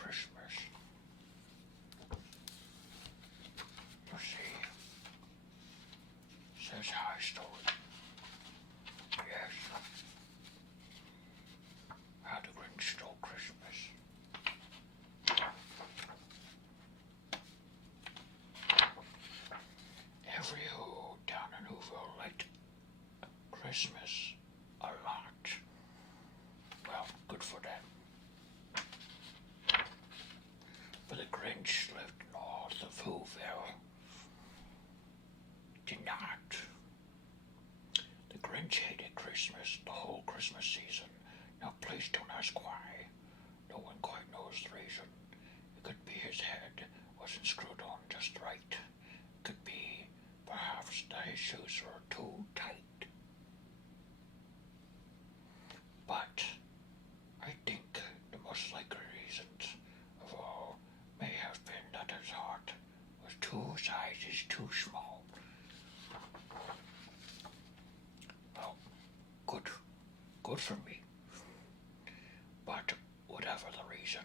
Christmas. You see, says heist on it. Yes. How the Grinch Stole Christmas. Every who down in Whoville liked Christmas a lot. Well, good for them. But the Grinch lived north of Whoville. Did not. The Grinch hated Christmas the whole Christmas season. Now please don't ask why. No one quite knows the reason. It could be his head wasn't screwed on just right. It could be perhaps that his shoes were too tight. But I think the most likely reasons of all may have been that his heart was 2 sizes too small. Well, good for me. But whatever the reason,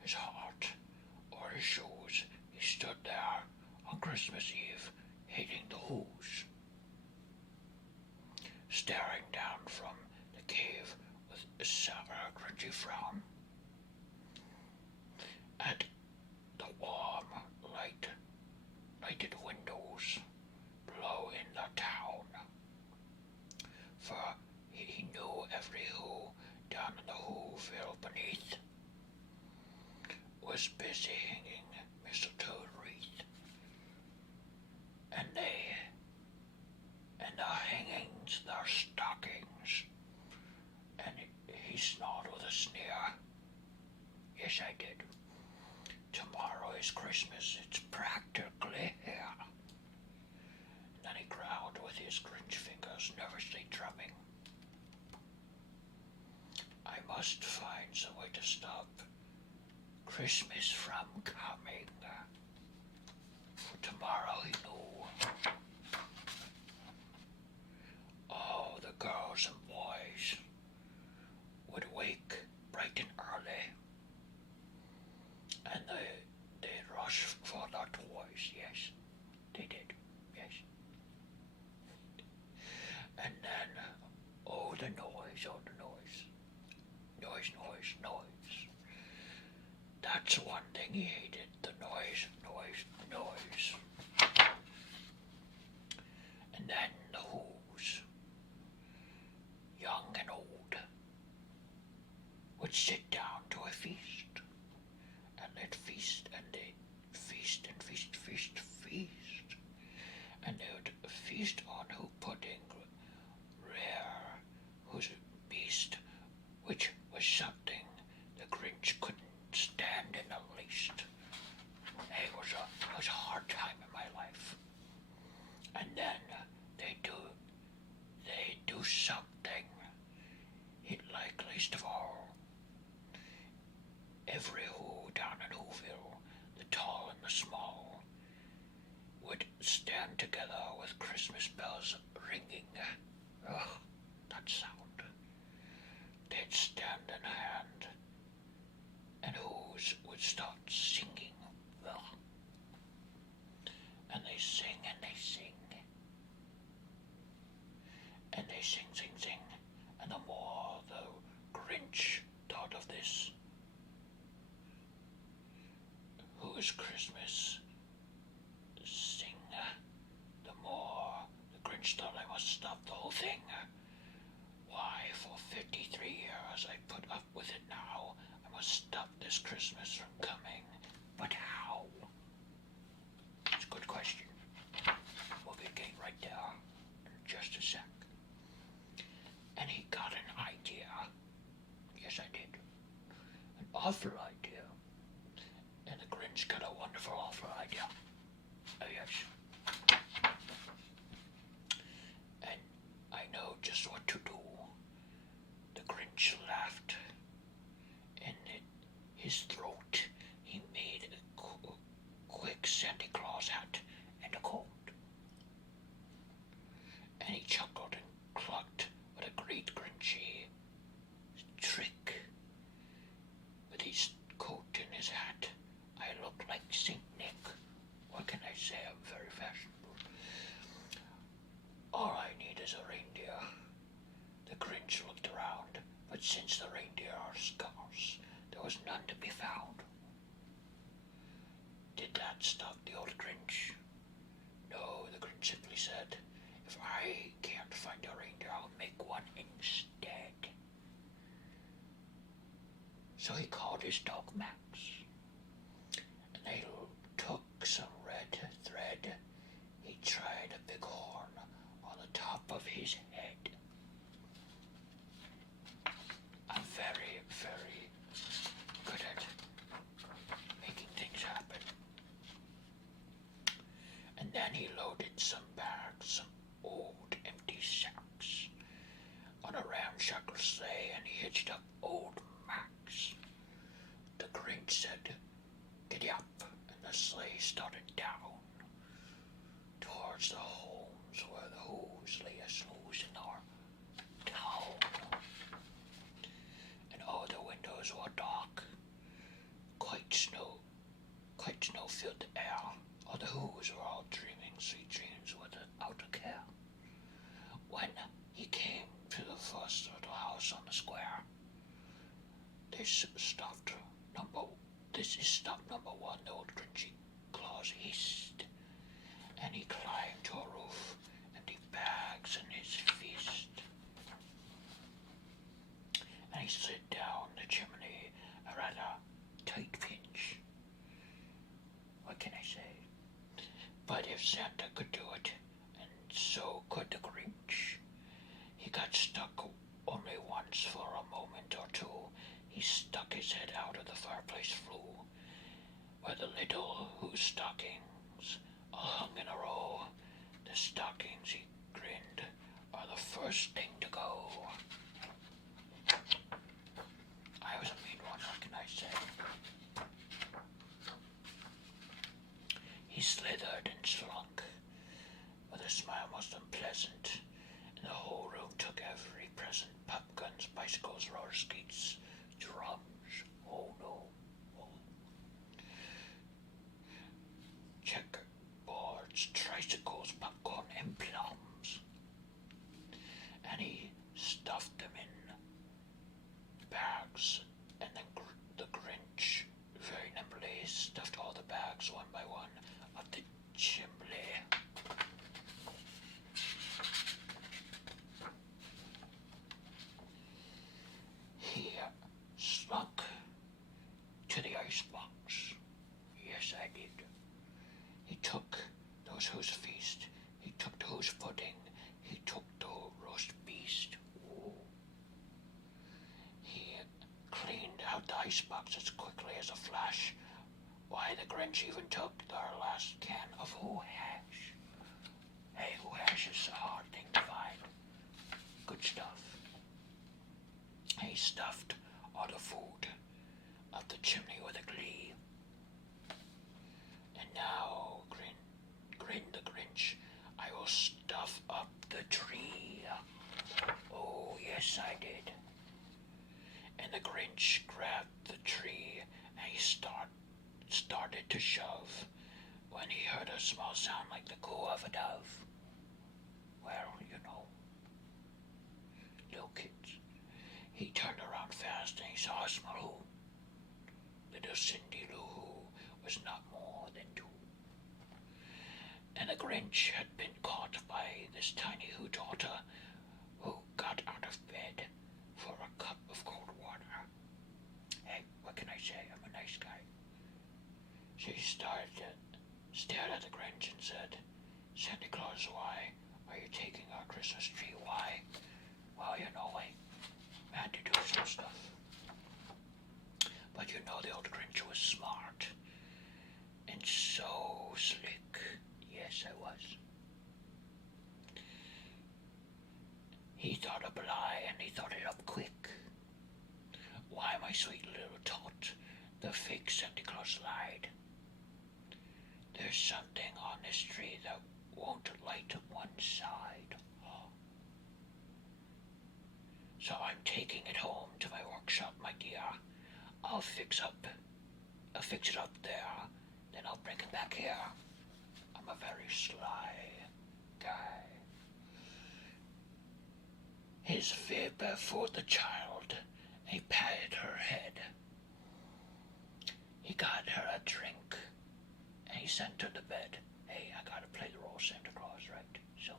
his heart or his shoes, he stood there on Christmas Eve, hating the Who's, staring down from the cave with a sour, cringy frown at the warm, lighted windows below in the town. For he knew every Who down in the Whoville beneath was busy hanging mistletoe wreath, and their hangings, their stockings, and he snarled with a sneer. Yes, I did. Tomorrow is Christmas, it's practically here. And then he growled with his Grinch fingers, nervously drumming. I must find some way to stop Christmas from coming. For tomorrow, he knew, all the girls and boys would wake bright and early, and they'd rush for their toys. Yes, they did. Yes. And then, oh, the noise. Noise. That's one thing he hated, the noise. And then the Who's, young and old, would sit down to a feast, and they'd feast, and they'd feast, and feast, and they would feast on Who pudding, rare Who's beast, which was something the Grinch couldn't stand in the least. It was a hard time in my life. And then they do something he'd like least of all. Every Who down in Whoville, the tall and the small, would stand together with Christmas bells ringing. Ugh, that sound. They'd stand in hand, and Who's would start singing. Ugh. And they sing, and they sing. And they sing, and the more the Grinch thought of this, Who's Christmas sing, the more the Grinch thought I must stop the whole thing. Why, for 53 years I put up with it now. I must stop this Christmas from coming. But how? It's a good question. We'll get right there in just a sec. And he got an idea. Yes, I did. An awful idea. And the Grinch got a wonderful awful idea. Oh, yes. And I know just what to do. The Grinch laughed. And in his throat, he made a quick Santa Claus hat and a coat. And he chuckled and clucked with a great Grinchy trick with his coat and his but since the reindeer are scarce, there was none to be found. Did that stop the old Grinch? No, the Grinch simply said, if I can't find a reindeer, I'll make one instead. So he called his dog Max, and they took some red thread. He tried a big horn on the top of his head. I'm very, very good at making things happen. And then he loaded some bags, some old empty sacks, on a ramshackle sleigh, and he hitched up old Max. The Grinch said, "Giddy up," and the sleigh started down towards the homes where the Who's lay a snooze in our town. And all the windows were dark. Quite snow filled the air. All the Who's were all dreaming sweet dreams without a care. When he came to the first little house on the square, this is stop number one, the old Grinchy Claus hissed, and he climbed to a roof, empty bags in his fist, and he slid down the chimney a rather tight pinch. What can I say? But if Santa could do it, and so could the Grinch. He got stuck only once for a moment or two. He stuck his head out of the fireplace flue, where the little Who's stockings all hung in a row. The stockings, he grinned, are the first thing to go. I was a mean one, what can I say? He slithered and slunk, but the smile most unpleasant, and the whole room took every present: popguns, bicycles, roller skates, drums. Oh no. Oh. Checkerboards, tricycles, popcorn, and plums. And he stuffed them in bags, and then the Grinch very nimbly stuffed all the bags one by one up the chimney. He slunk to the icebox. Yes, I did. He took those Who's feast. He took the Who's pudding. He took the roast beast. Ooh. He cleaned out the icebox as quickly as a flash. Why, the Grinch even took our last can of Who hash. Hey, Who hash is a hard thing to find. Good stuff. He stuffed all the food up the chimney with a glee. And now, grinned the Grinch, I will stuff up the tree. Oh, yes, I did. And the Grinch grabbed the tree and he started to shove when he heard a small sound like the coo of a dove. Well, you know, little kids. He turned around fast and he saw a small Who. Little Cindy Lou Who was not more than 2. And the Grinch had been caught by this tiny Who daughter, who got out of bed for a cup of cold water. Hey, what can I say? I'm a nice guy. She stared at the Grinch and said, Santa Claus, why are you taking our Christmas tree? Why? Well, you know, I had to do some stuff. But you know, the old Grinch was smart and so slick. Yes, I was. He thought up a lie, and he thought it up quick. Why, my sweet little tot, the fake Santa Claus lied. There's something on this tree that won't light one side. Oh. So I'm taking it home to my workshop, my dear. I'll fix it up there, then I'll bring it back here. I'm a very sly guy. his fib for the child. He patted her head. He got her a drink, and he sent her to bed. Hey, I gotta play the role of Santa Claus, right? So,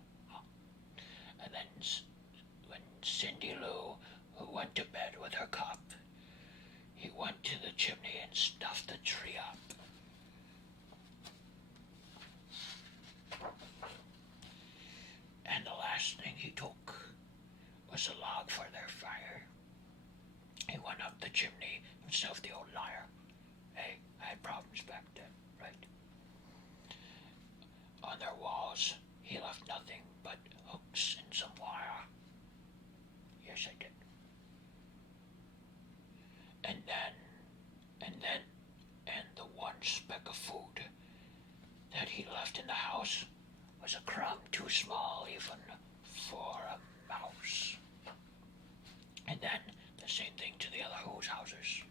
and then when Cindy Lou, who went to bed with her cup, he went to the chimney and stuffed the tree up. And the last thing he took was a log for their fire. He went up the chimney himself, the old liar. Hey, I had problems back then, right? On their walls, he left nothing but hooks and some wire. Yes, I did. And the one speck of food that he left in the house was a crumb too small even for a mouse. And then the same thing to the other Who's houses,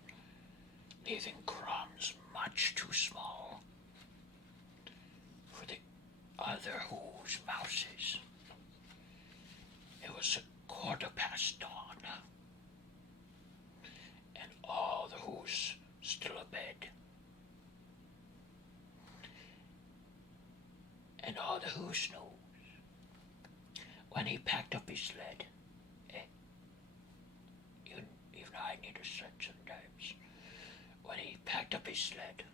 leaving crumbs much too small for the other Who's mouses. It was 1:15 dawn, and all the Who's still abed. And all the Who's knows when he packed up his sled. Even I need a sled sometimes. When he packed up his sled,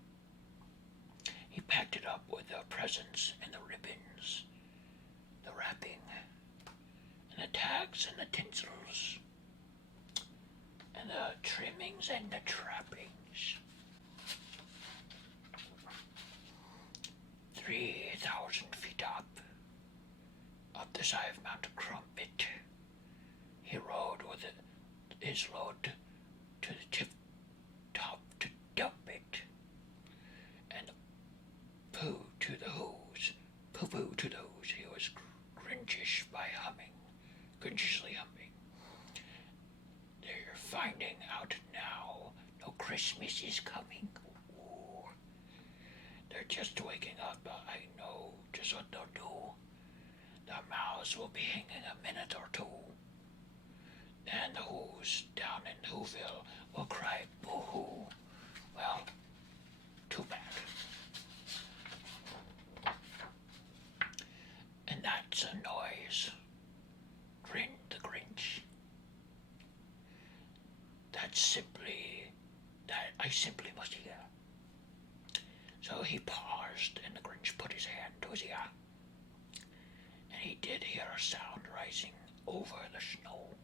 he packed it up with the presents and the ribbons, the wrapping, and the tags and the tinsels, and the trimmings and the trappings. 3,000 feet up the side of Mount Crumpet, he rode with his load to the tip top to dump it, and poo to the Who's, poo-poo to those. He was Grinchish by Grinchishly humming. They're finding out now, no Christmas is coming. Ooh. They're just waking up. I know just what they'll do. Their mouths will be hanging a minute or two. And the Who's down in Whoville will cry boo-hoo. Well, too bad. And that's a noise. Grin the Grinch. That I simply must hear. So he paused, and the Grinch put his hand to his ear. And he did hear a sound rising over the snow.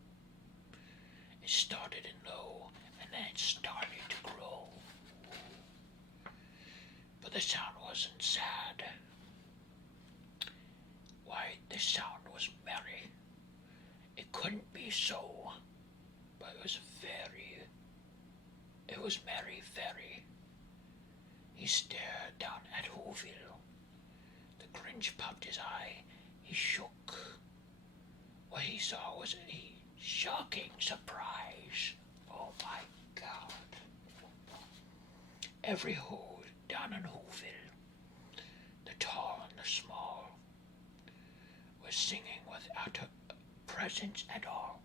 It started in low, and then it started to grow. But the sound wasn't sad. Why, the sound was merry. It couldn't be so, but it was merry, very. He stared down at Whoville. The Grinch popped his eye. He shook. What he saw was a shocking surprise. Oh my God. Every Who down in Whoville, the tall and the small, was singing without a presents at all.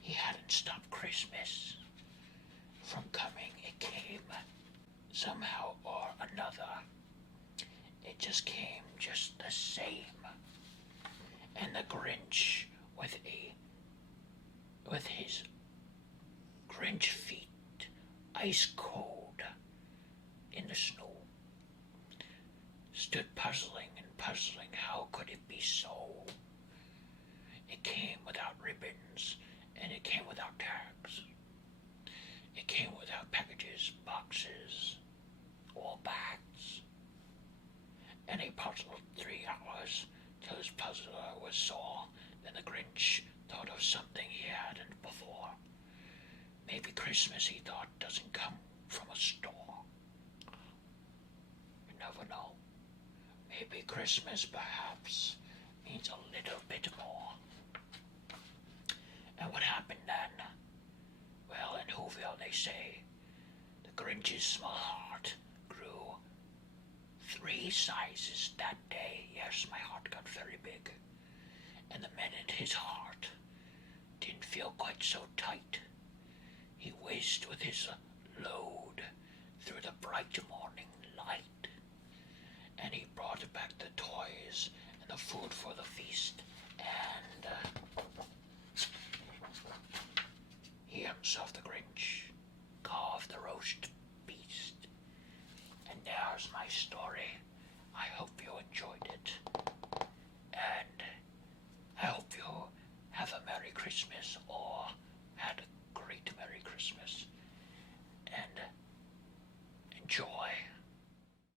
He hadn't stopped Christmas from coming. It came somehow or another. It just came just the same. And the Grinch with his Grinch feet ice cold in the snow, stood puzzling. How could it be so? It came without ribbons, and it came without tags. It came without packages, boxes, or bags. And he puzzled 3 hours till his puzzler was sore. Then the Grinch thought of something he hadn't before. Maybe Christmas, he thought, doesn't come from a store. You never know. Maybe Christmas, perhaps, means a little bit more. And what happened then? Well, in Whoville, they say, the Grinch's small heart grew 3 sizes that day. Yes, my heart got very big. and the minute his heart didn't feel quite so tight, he whizzed with his load through the bright morning light, and he brought back the toys and the food for the feast, and he himself, the Grinch, carved the roast beast. And there's my story. I hope you enjoyed it, and I hope you have a Merry Christmas or had a great Merry Christmas.